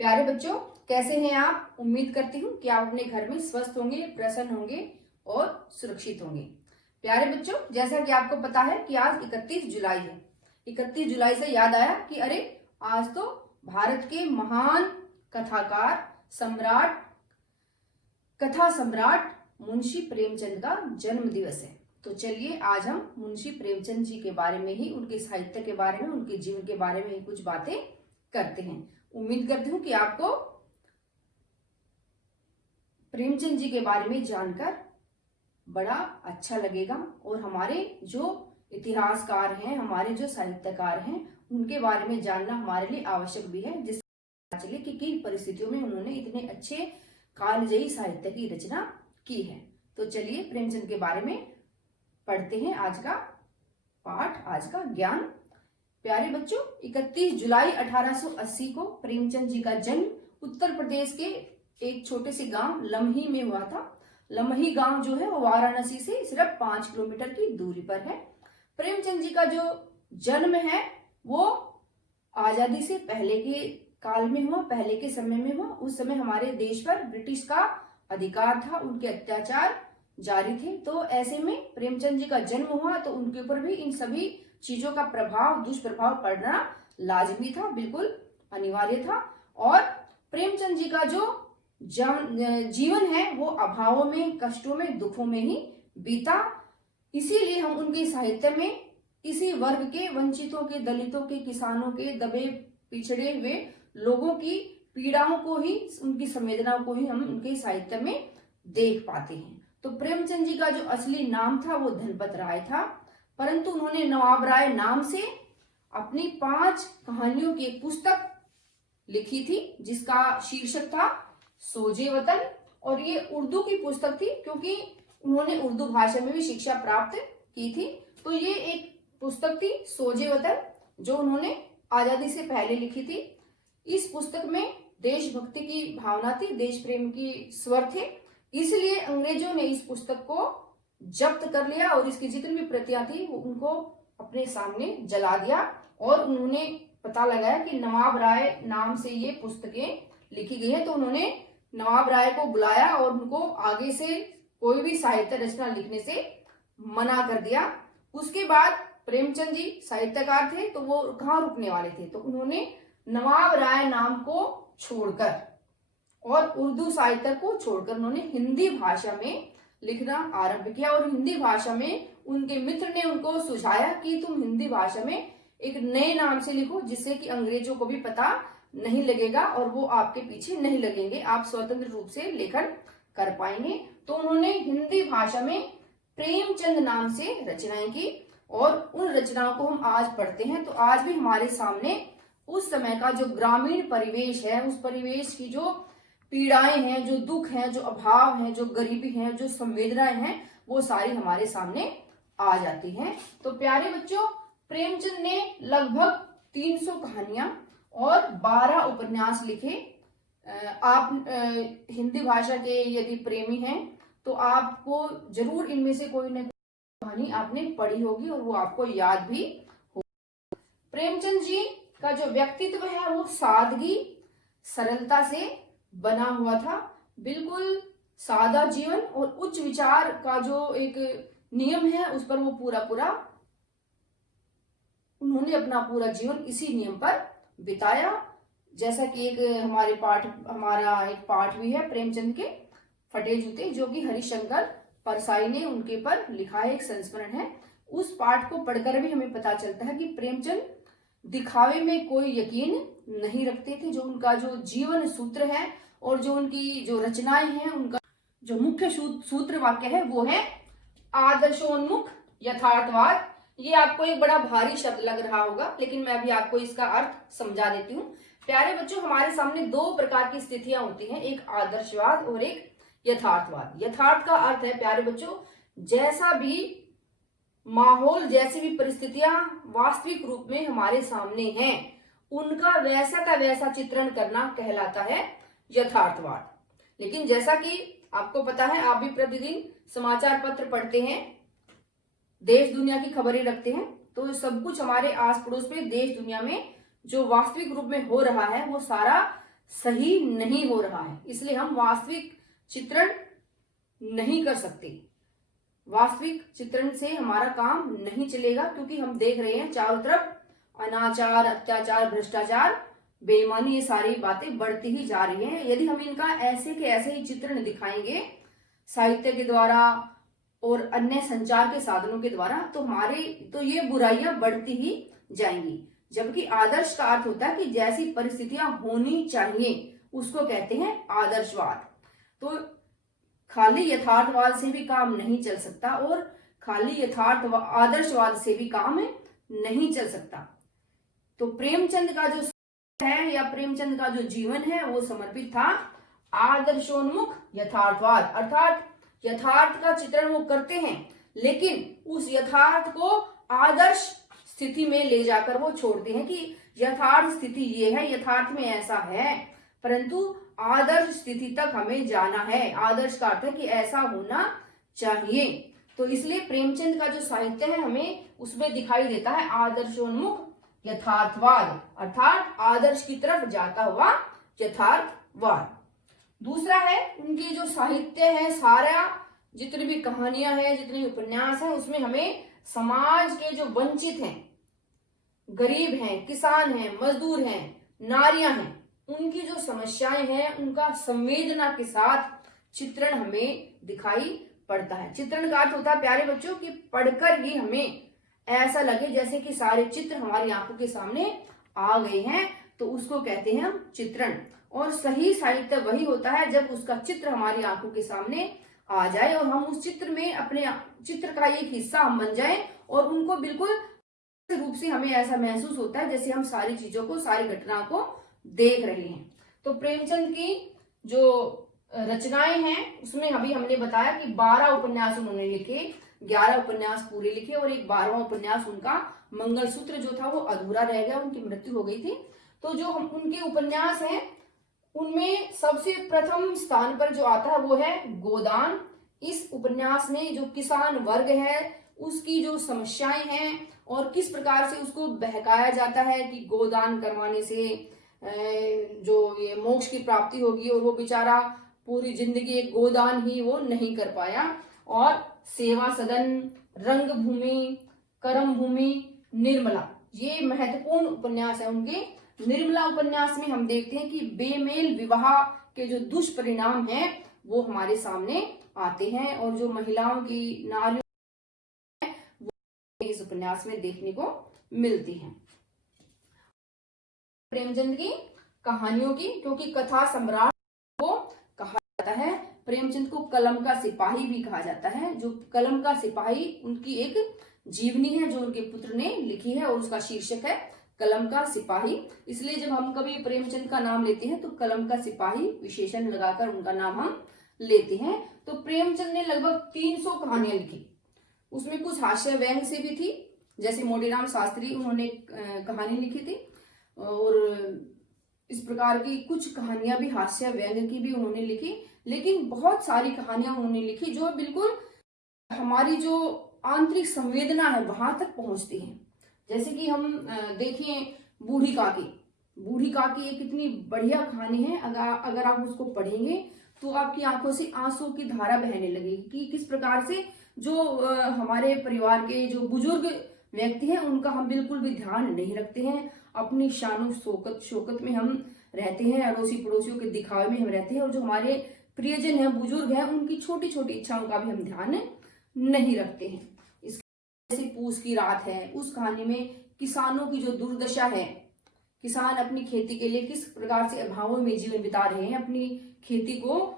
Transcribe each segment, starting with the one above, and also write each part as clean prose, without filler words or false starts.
प्यारे बच्चों, कैसे हैं आप? उम्मीद करती हूँ कि आप अपने घर में स्वस्थ होंगे, प्रसन्न होंगे और सुरक्षित होंगे। प्यारे बच्चों, जैसा कि आपको पता है कि आज 31 जुलाई है। 31 जुलाई से याद आया कि अरे आज तो भारत के महान कथाकार, सम्राट, कथा सम्राट मुंशी प्रेमचंद का जन्म दिवस है। तो चलिए आज हम मुंशी प्रेमचंद जी के बारे में ही, उनके साहित्य के बारे में, उनके जीवन के बारे में ही कुछ बातें करते हैं। उम्मीद करती हूँ कि आपको प्रेमचंद जी के बारे में जानकर बड़ा अच्छा लगेगा और हमारे जो इतिहासकार हैं, हमारे जो साहित्यकार हैं, उनके बारे में जानना हमारे लिए आवश्यक भी है, जिससे पता चले कि किन परिस्थितियों में उन्होंने इतने अच्छे कालजयी साहित्य की रचना की है। तो चलिए प्रेमचंद के बारे में पढ़ते हैं आज का पाठ, आज का ज्ञान। प्यारे बच्चों, 31 जुलाई 1880 को प्रेमचंद जी का जन्म उत्तर प्रदेश के एक छोटे से गांव लम्ही में हुआ था। लम्ही गांव जो है वो वाराणसी से सिर्फ 5 किलोमीटर की दूरी पर है। प्रेमचंद जी का जो जन्म है वो आजादी से पहले के काल में हुआ, पहले के समय में हुआ। उस समय हमारे देश पर ब्रिटिश का अधिकार था, उनके अत्याचार जारी थे। तो ऐसे में प्रेमचंद जी का जन्म हुआ तो उनके ऊपर भी इन सभी चीजों का प्रभाव, दुष्प्रभाव पड़ना लाजमी था, बिल्कुल अनिवार्य था। और प्रेमचंद जी का जो जीवन है वो अभावों में, कष्टों में, दुखों में ही बीता। इसीलिए हम उनके साहित्य में इसी वर्ग के, वंचितों के, दलितों के, किसानों के, दबे पिछड़े हुए लोगों की पीड़ाओं को ही, उनकी संवेदनाओं को ही हम उनके साहित्य में देख पाते हैं। तो प्रेमचंद जी का जो असली नाम था वो धनपत राय था, परंतु उन्होंने नवाब राय नाम से अपनी 5 कहानियों की एक पुस्तक लिखी थी जिसका शीर्षक था सोजे वतन। और ये उर्दू की पुस्तक थी क्योंकि उन्होंने उर्दू भाषा में भी शिक्षा प्राप्त की थी। तो ये एक पुस्तक थी सोजे वतन जो उन्होंने आजादी से पहले लिखी थी। इस पुस्तक में देशभक्ति की भावना थी, देश प्रेम की स्वर थे, इसलिए अंग्रेजों ने इस पुस्तक को जब्त कर लिया और इसकी जितनी भी प्रतियां थी वो उनको अपने सामने जला दिया। और उन्होंने पता लगाया कि नवाब राय नाम से ये पुस्तकें लिखी गई है, तो उन्होंने नवाब राय को बुलाया और उनको आगे से कोई भी साहित्य रचना लिखने से मना कर दिया। उसके बाद प्रेमचंद जी साहित्यकार थे तो वो कहाँ रुकने वाले थे, तो उन्होंने नवाब राय नाम को छोड़कर और उर्दू साहित्य को छोड़कर उन्होंने हिंदी भाषा में लिखना आरंभ किया। और हिंदी भाषा में उनके मित्र ने उनको सुझाया कि तुम हिंदी भाषा में एक नए नाम से लिखो जिससे कि अंग्रेजों को भी पता नहीं लगेगा और वो आपके पीछे नहीं लगेंगे, आप स्वतंत्र रूप से लेखन कर पाएंगे। तो उन्होंने हिंदी भाषा में प्रेमचंद नाम से रचनाएं की और उन रचनाओं को हम आज पढ़ते हैं। तो आज भी हमारे सामने उस समय का जो ग्रामीण परिवेश है, उस परिवेश की जो पीड़ाएं हैं, जो दुख हैं, जो अभाव हैं, जो गरीबी है, जो संवेदनाएं हैं, वो सारी हमारे सामने आ जाती हैं। तो प्यारे बच्चों, प्रेमचंद ने लगभग 300 कहानियां और 12 उपन्यास लिखे। आप हिंदी भाषा के यदि प्रेमी हैं तो आपको जरूर इनमें से कोई न कोई कहानी आपने पढ़ी होगी और वो आपको याद भी होगी। प्रेमचंद जी का जो व्यक्तित्व है वो सादगी, सरलता से बना हुआ था। बिल्कुल सादा जीवन और उच्च विचार का जो एक नियम है उस पर वो पूरा उन्होंने अपना पूरा जीवन इसी नियम पर बिताया। जैसा कि एक हमारा एक पाठ भी है प्रेमचंद के फटे जूते, जो कि हरिशंकर परसाई ने उनके पर लिखा है, एक संस्मरण है। उस पाठ को पढ़कर भी हमें पता चलता है कि प्रेमचंद दिखावे में कोई यकीन नहीं रखते थे। जो उनका जो जीवन सूत्र है और जो उनकी जो रचनाएं हैं, उनका जो मुख्य सूत्र वाक्य है वो है आदर्शोन्मुख यथार्थवाद। ये आपको एक बड़ा भारी शब्द लग रहा होगा, लेकिन मैं अभी आपको इसका अर्थ समझा देती हूँ। प्यारे बच्चों, हमारे सामने 2 प्रकार की स्थितियां होती हैं, एक आदर्शवाद और एक यथार्थवाद। यथार्थ का अर्थ है प्यारे बच्चों, जैसा भी माहौल, जैसी भी परिस्थितियां वास्तविक रूप में हमारे सामने हैं, उनका वैसा का वैसा चित्रण करना कहलाता है यथार्थवाद। लेकिन जैसा कि आपको पता है, आप भी प्रतिदिन समाचार पत्र पढ़ते हैं, देश दुनिया की खबरें रखते हैं, तो सब कुछ हमारे आस पड़ोस में, देश दुनिया में जो वास्तविक रूप में हो रहा है वो सारा सही नहीं हो रहा है, इसलिए हम वास्तविक चित्रण नहीं कर सकते। वास्तविक चित्रण से हमारा काम नहीं चलेगा, क्योंकि हम देख रहे हैं चारों तरफ अनाचार, अत्याचार, भ्रष्टाचार, बेईमानी, ये सारी बातें बढ़ती ही जा रही हैं। यदि हम इनका ऐसे के ऐसे ही चित्रण दिखाएंगे साहित्य के द्वारा और अन्य संचार के साधनों के द्वारा, तो ये बुराइयां बढ़ती ही जाएंगी। जबकि आदर्श का अर्थ होता है कि जैसी परिस्थितियां होनी चाहिए उसको कहते हैं आदर्शवाद। तो खाली यथार्थवाद से भी काम नहीं चल सकता और खाली आदर्शवाद से भी काम नहीं चल सकता। तो प्रेमचंद का जो है या प्रेमचंद का जो जीवन है वो समर्पित था आदर्शोन्मुख यथार्थवाद, अर्थात यथार्थ का चित्रण वो करते हैं, लेकिन उस यथार्थ को आदर्श स्थिति में ले जाकर वो छोड़ते हैं कि यथार्थ स्थिति ये है, यथार्थ में ऐसा है, परंतु आदर्श स्थिति तक हमें जाना है। आदर्श का अर्थ है कि ऐसा होना चाहिए। तो इसलिए प्रेमचंद का जो साहित्य है हमें उसमें दिखाई देता है आदर्शोन्मुख यथार्थवाद, अर्थात आदर्श की तरफ जाता हुआ यथार्थवाद। दूसरा है उनकी जो साहित्य है, सारा जितनी भी कहानियां हैं, जितने भी उपन्यास हैं, उसमें हमें समाज के जो वंचित हैं, गरीब हैं, किसान हैं, मजदूर हैं, नारियां हैं, उनकी जो समस्याएं हैं उनका संवेदना के साथ चित्रण हमें दिखाई पड़ता है। चित्रण का अर्थ होता है प्यारे बच्चों कि पढ़कर ही हमें ऐसा लगे जैसे कि सारे चित्र हमारी आंखों के सामने आ गए हैं, तो उसको कहते हैं हम चित्रण। और सही साहित्य वही होता है जब उसका चित्र हमारी आंखों के सामने आ जाए और हम उस चित्र में अपने चित्र का एक हिस्सा हम बन जाए और उनको बिल्कुल रूप से हमें ऐसा महसूस होता है जैसे हम सारी चीजों को, सारी घटना को देख रहे हैं। तो प्रेमचंद की जो रचनाएं हैं उसमें अभी हमने बताया कि 12 उपन्यास उन्होंने लिखे, 11 उपन्यास पूरे लिखे और एक 12वां उपन्यास उनका मंगलसूत्र जो था वो अधूरा रह गया, उनकी मृत्यु हो गई थी। तो जो हम उनके उपन्यास हैं उनमें सबसे प्रथम स्थान पर जो आता है वो है गोदान। इस उपन्यास में जो किसान वर्ग है उसकी जो समस्याएं हैं और किस प्रकार से उसको बहकाया जाता है कि गोदान करवाने से जो ये मोक्ष की प्राप्ति होगी, और वो बेचारा पूरी जिंदगी एक गोदान ही वो नहीं कर पाया। और सेवा सदन, रंग भूमि, कर्म भूमि, निर्मला, ये महत्वपूर्ण उपन्यास है उनके। निर्मला उपन्यास में हम देखते हैं कि बेमेल विवाह के जो दुष्परिणाम हैं वो हमारे सामने आते हैं और जो महिलाओं की, नारियों वो इस उपन्यास में देखने को मिलती हैं। प्रेमचंद की कहानियों की, क्योंकि कथा सम्राट को कहा जाता है, प्रेमचंद को कलम का सिपाही भी कहा जाता है। जो कलम का सिपाही उनकी एक जीवनी है जो उनके पुत्र ने लिखी है और उसका शीर्षक है कलम का सिपाही। इसलिए जब हम कभी प्रेमचंद का नाम लेते हैं तो कलम का सिपाही विशेषण लगाकर उनका नाम हम लेते हैं। तो प्रेमचंद ने लगभग 300 कहानियां लिखी, उसमें कुछ हास्य व्यंग से भी थी, जैसे मोतीराम शास्त्री उन्होंने कहानी लिखी थी और इस प्रकार की कुछ कहानियां भी हास्य व्यंग की भी उन्होंने लिखी। लेकिन बहुत सारी कहानियां उन्होंने लिखी जो बिल्कुल हमारी जो आंतरिक संवेदना है वहां तक पहुंचती है। जैसे कि हम देखें बूढ़ी काकी एक इतनी बढ़िया कहानी है, अगर आप उसको पढ़ेंगे तो आपकी आंखों से आंसू की धारा बहने लगेगी कि किस प्रकार से जो हमारे परिवार के जो बुजुर्ग व्यक्ति हैं उनका हम बिल्कुल भी ध्यान नहीं रखते हैं, अपनी शानो शौकत में हम रहते हैं, अड़ोसी पड़ोसियों के दिखावे में हम रहते हैं और जो हमारे प्रियजन हैं, बुजुर्ग हैं, उनकी छोटी छोटी इच्छाओं का भी हम ध्यान नहीं रखते हैं। जैसे पूस की रात है, उस कहानी में किसानों की जो दुर्दशा है, किसान अपनी खेती के लिए किस प्रकार से अभावों में जीवन बिता रहे हैं, अपनी खेती को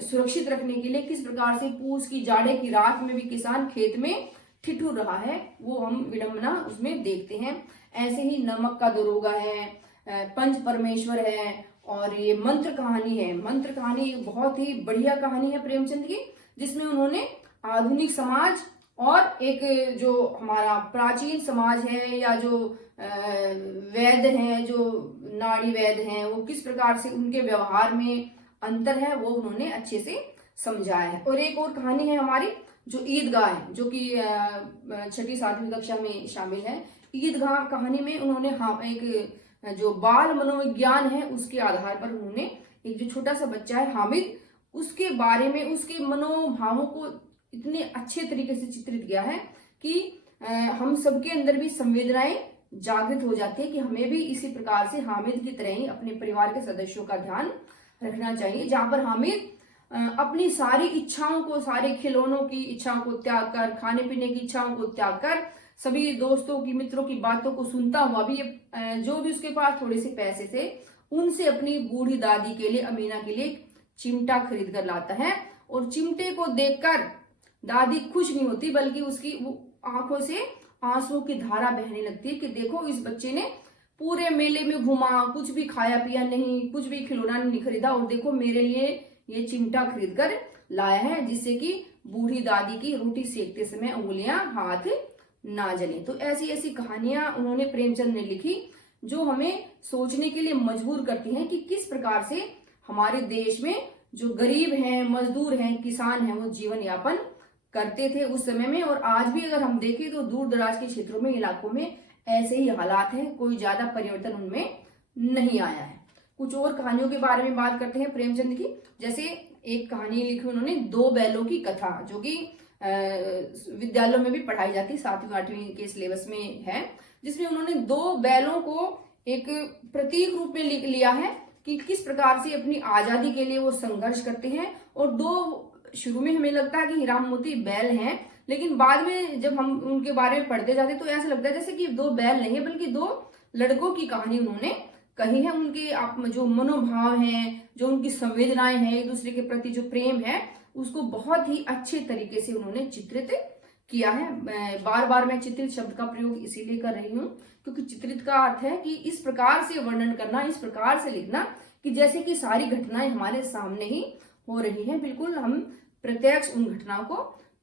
सुरक्षित रखने के लिए किस प्रकार से पूस की जाड़े की रात में भी किसान खेत में ठिठुर रहा है, वो हम विडंबना उसमें देखते हैं। ऐसे ही नमक का दरोगा है, पंच परमेश्वर है और ये मंत्र कहानी है। मंत्र कहानी बहुत ही बढ़िया कहानी है प्रेमचंद की, जिसमें उन्होंने आधुनिक समाज और एक जो हमारा प्राचीन समाज है या जो वैद्य हैं, जो नाड़ी वैद्य हैं, वो किस प्रकार से उनके व्यवहार में अंतर है वो उन्होंने अच्छे से समझाया है। और एक और कहानी है हमारी जो ईदगाह है, जो कि 6ठी 7वीं कक्षा में शामिल है। ईदगाह कहानी में उन्होंने एक जो बाल मनोविज्ञान है उसके आधार पर उन्होंने एक जो छोटा सा बच्चा है हामिद, उसके बारे में उसके मनोभावों को इतने अच्छे तरीके से चित्रित किया है कि हम सबके अंदर भी संवेदनाएं जागृत हो जाती है कि हमें भी इसी प्रकार से हामिद की तरह ही अपने परिवार के सदस्यों का ध्यान रखना चाहिए, जहां पर हामिद अपनी सारी इच्छाओं को, सारे खिलौनों की इच्छाओं को त्याग कर, खाने पीने की इच्छाओं को त्याग कर, सभी दोस्तों की, मित्रों की बातों को सुनता हुआ भी जो भी उसके पास थोड़े से पैसे थे उनसे अपनी बूढ़ी दादी के लिए, अमीना के लिए चिमटा खरीद कर लाता है। और चिमटे को देखकर दादी खुश नहीं होती, बल्कि उसकी आंखों से आंसुओं की धारा बहने लगती है कि देखो इस बच्चे ने पूरे मेले में घुमा, कुछ भी खाया पिया नहीं, कुछ भी खिलौना नहीं खरीदा, और देखो मेरे लिए ये चिमटा खरीद कर लाया है जिससे कि बूढ़ी दादी की रोटी सेकते समय उंगलियां हाथ ना जले। तो ऐसी ऐसी कहानियां उन्होंने, प्रेमचंद ने लिखी, जो हमें सोचने के लिए मजबूर करती हैं कि किस प्रकार से हमारे देश में जो गरीब हैं, मजदूर हैं, किसान हैं, वो जीवन यापन करते थे उस समय में। और आज भी अगर हम देखें तो दूर दराज के क्षेत्रों में, इलाकों में ऐसे ही हालात हैं, कोई ज्यादा परिवर्तन उनमें नहीं आया है। कुछ और कहानियों के बारे में बात करते हैं प्रेमचंद की। जैसे एक कहानी लिखी उन्होंने, दो बैलों की कथा, जो कि विद्यालयों में भी पढ़ाई जाती, 7वीं 8वीं के सिलेबस में है, जिसमें उन्होंने दो बैलों को एक प्रतीक रूप में लिया है कि किस प्रकार से अपनी आजादी के लिए वो संघर्ष करते हैं। और दो, शुरू में हमें लगता है कि हीराम मोती बैल हैं, लेकिन बाद में जब हम उनके बारे में पढ़ते जाते तो ऐसा लगता है जैसे कि दो बैल नहीं है, बल्कि दो लड़कों की कहानी उन्होंने कही है। उनके जो मनोभाव हैं, जो उनकी संवेदनाएं हैं, एक दूसरे के प्रति जो प्रेम है, उसको बहुत ही अच्छे तरीके से उन्होंने चित्रित किया है। बार बार मैं चित्रित शब्द का प्रयोग इसीलिए कर रही हूँ क्योंकि चित्रित का अर्थ है कि इस प्रकार से वर्णन करना, इस प्रकार से लिखना कि जैसे कि सारी घटनाएं हमारे सामने ही हो रही हैं, बिल्कुल हम प्रत्यक्ष उन घटनाओं को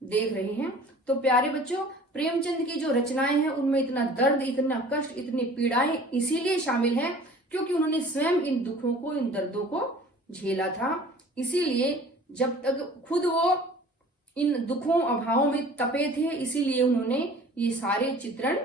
देख रहे हैं। तो प्यारे बच्चों, प्रेमचंद की जो रचनाएं हैं उनमें इतना दर्द, इतना कष्ट, इतनी पीड़ाएं इसीलिए शामिल हैं क्योंकि उन्होंने स्वयं इन दुखों को, इन दर्दों को झेला था। इसीलिए जब तक खुद वो इन दुखों अभावों में तपे थे, इसीलिए उन्होंने ये सारे चित्रण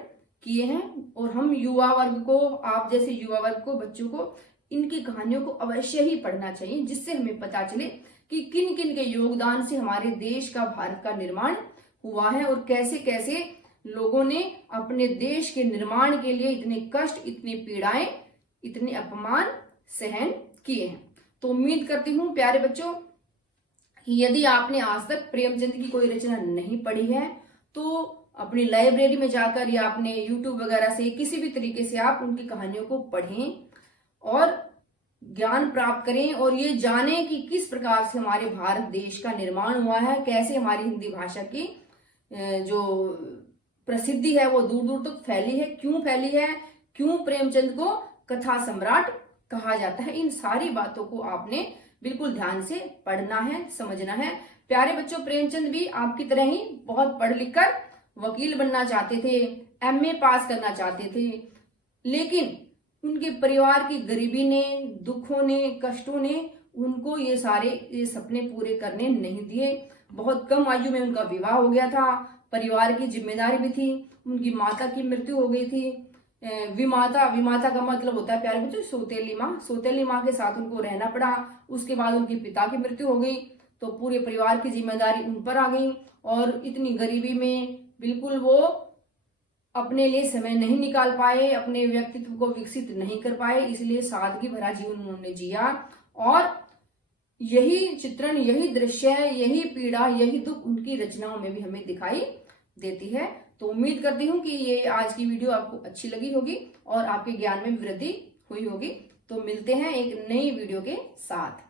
किए हैं। और हम युवा वर्ग को, आप जैसे युवा वर्ग को, बच्चों को इनकी कहानियों को अवश्य ही पढ़ना चाहिए, जिससे हमें पता चले कि किन किन के योगदान से हमारे देश का, भारत का निर्माण हुआ है और कैसे कैसे लोगों ने अपने देश के निर्माण के लिए इतने कष्ट, इतनी पीड़ाएं, इतने अपमान सहन किए हैं। तो उम्मीद करती हूं प्यारे बच्चों कि यदि आपने आज तक प्रेमचंद की कोई रचना नहीं पढ़ी है तो अपनी लाइब्रेरी में जाकर या अपने YouTube वगैरह से किसी भी तरीके से आप उनकी कहानियों को पढ़ें और ज्ञान प्राप्त करें और ये जानें कि किस प्रकार से हमारे भारत देश का निर्माण हुआ है, कैसे हमारी हिंदी भाषा की जो प्रसिद्धि है वो दूर दूर तक फैली है, क्यों फैली है, क्यों प्रेमचंद को कथा सम्राट कहा जाता है। इन सारी बातों को आपने बिल्कुल ध्यान से पढ़ना है, समझना है। प्यारे बच्चों, प्रेमचंद भी आपकी तरह ही बहुत पढ़ लिख कर वकील बनना चाहते थे, MA पास करना चाहते थे, लेकिन उनके परिवार की गरीबी ने, दुखों ने, कष्टों ने उनको ये सारे सपने पूरे करने नहीं दिए। बहुत कम आयु में उनका विवाह हो गया था, परिवार की जिम्मेदारी भी थी, उनकी माता की मृत्यु हो गई थी। विमाता का मतलब होता है प्यारे बच्चों सौतेली माँ के साथ उनको रहना पड़ा। उसके बाद उनके पिता की मृत्यु हो गई तो पूरे परिवार की जिम्मेदारी उन पर आ गई और इतनी गरीबी में बिल्कुल वो अपने लिए समय नहीं निकाल पाए, अपने व्यक्तित्व को विकसित नहीं कर पाए, इसलिए सादगी भरा जीवन उन्होंने जिया। और यही चित्रण, यही दृश्य, यही पीड़ा, यही दुख उनकी रचनाओं में भी हमें दिखाई देती है। तो उम्मीद करती हूँ कि ये आज की वीडियो आपको अच्छी लगी होगी और आपके ज्ञान में वृद्धि हुई होगी। तो मिलते हैं एक नई वीडियो के साथ।